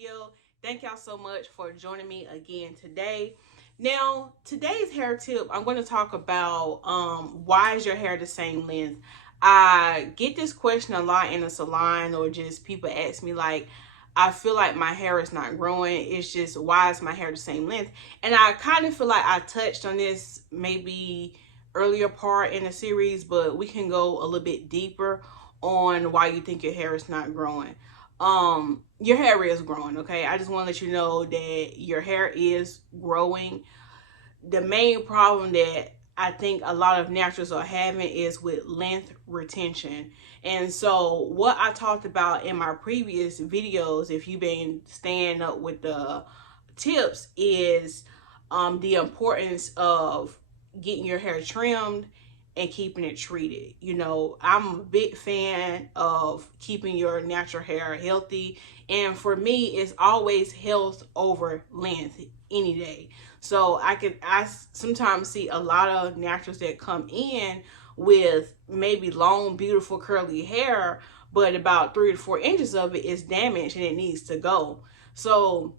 video. Thank y'all so much for joining me again today. Now, today's hair tip, I'm going to talk about why is your hair the same length? I get this question a lot in the salon, or just people ask me like, I feel like my hair is not growing. It's just, why is my hair the same length? And I kind of feel like I touched on this maybe earlier part in the series, but we can go a little bit deeper on why you think your hair is not growing. Your hair is growing, okay? I just want to let you know that your hair is growing. The main problem that I think a lot of naturals are having is with length retention. And so what I talked about in my previous videos, if you've been staying up with the tips, is the importance of getting your hair trimmed and keeping it treated. You know, I'm a big fan of keeping your natural hair healthy, and for me it's always health over length any day. So I sometimes see a lot of naturals that come in with maybe long, beautiful curly hair, but about 3 to 4 inches of it is damaged and it needs to go. So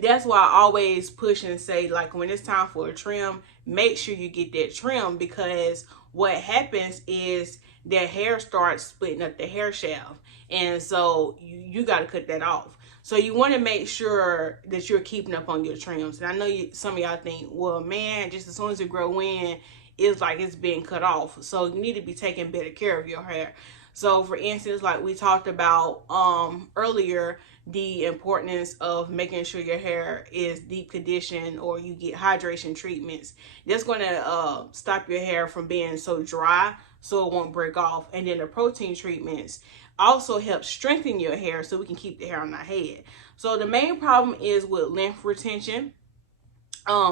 that's why I always push and say, like, when it's time for a trim, make sure you get that trim, because what happens is that hair starts splitting up the hair shaft, and so you got to cut that off. So you want to make sure that you're keeping up on your trims. And I know some of y'all think, well, man, just as soon as it grow in, it's like it's being cut off. So you need to be taking better care of your hair. So for instance, like we talked about earlier, the importance of making sure your hair is deep conditioned, or you get hydration treatments. That's going to stop your hair from being so dry so it won't break off. And then the protein treatments also help strengthen your hair so we can keep the hair on our head. So the main problem is with lymph retention.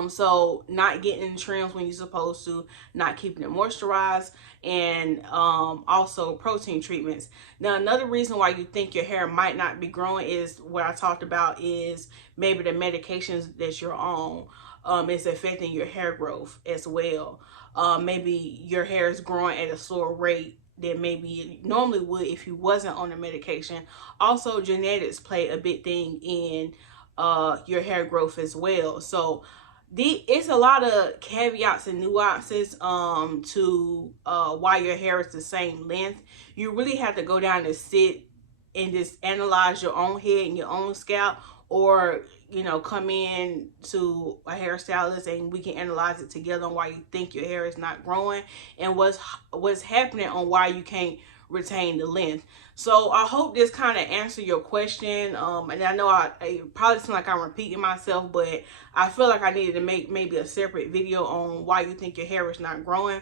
So not getting trims when you're supposed to, not keeping it moisturized, and also protein treatments. Now, another reason why you think your hair might not be growing is what I talked about, is maybe the medications that you're on is affecting your hair growth as well. Maybe your hair is growing at a slower rate than maybe it normally would if you wasn't on the medication. Also, genetics play a big thing in your hair growth as well. So it's a lot of caveats and nuances to why your hair is the same length. You really have to go down and sit and just analyze your own head and your own scalp, or you know, come in to a hairstylist and we can analyze it together on why you think your hair is not growing and what's happening on why you can't retain the length. So I hope this kind of answered your question. And I know I probably seem like I'm repeating myself, but I feel like I needed to make maybe a separate video on why you think your hair is not growing.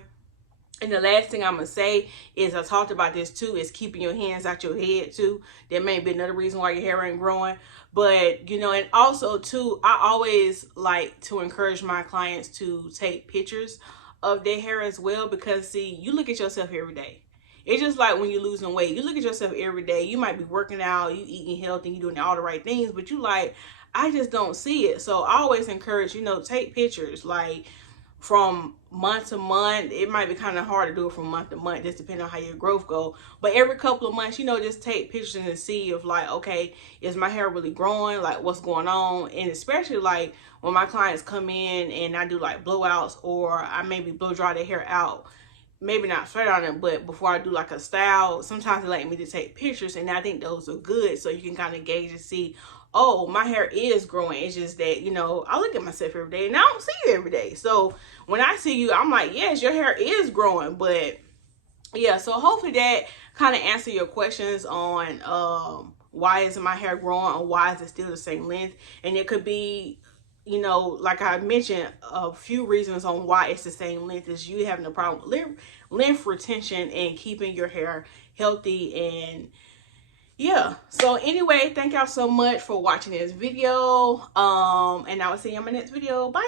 And the last thing I'm going to say is, I talked about this too, is keeping your hands out your head too. That may be another reason why your hair ain't growing. But, you know, and also too, I always like to encourage my clients to take pictures of their hair as well, because see, you look at yourself every day. It's just like when you're losing weight, you look at yourself every day. You might be working out, you eating healthy, you doing all the right things, but you like, I just don't see it. So I always encourage, you know, take pictures like from month to month. It might be kind of hard to do it from month to month, just depending on how your growth go. But every couple of months, you know, just take pictures and see if like, okay, is my hair really growing? Like, what's going on? And especially like when my clients come in and I do like blowouts, or I maybe blow dry their hair out, maybe not straight on it, but before I do like a style, sometimes they like me to take pictures, and I think those are good, so you can kind of gauge and see, oh, my hair is growing. It's just that, you know, I look at myself every day and I don't see you every day. So when I see you, I'm like, yes, your hair is growing. But yeah, so hopefully that kind of answer your questions on why isn't my hair growing, or why is it still the same length. And it could be, you know, like I mentioned, a few reasons on why it's the same length is you having a problem with lymph retention and keeping your hair healthy. And yeah, so anyway, thank y'all so much for watching this video, and I will see you in my next video. Bye.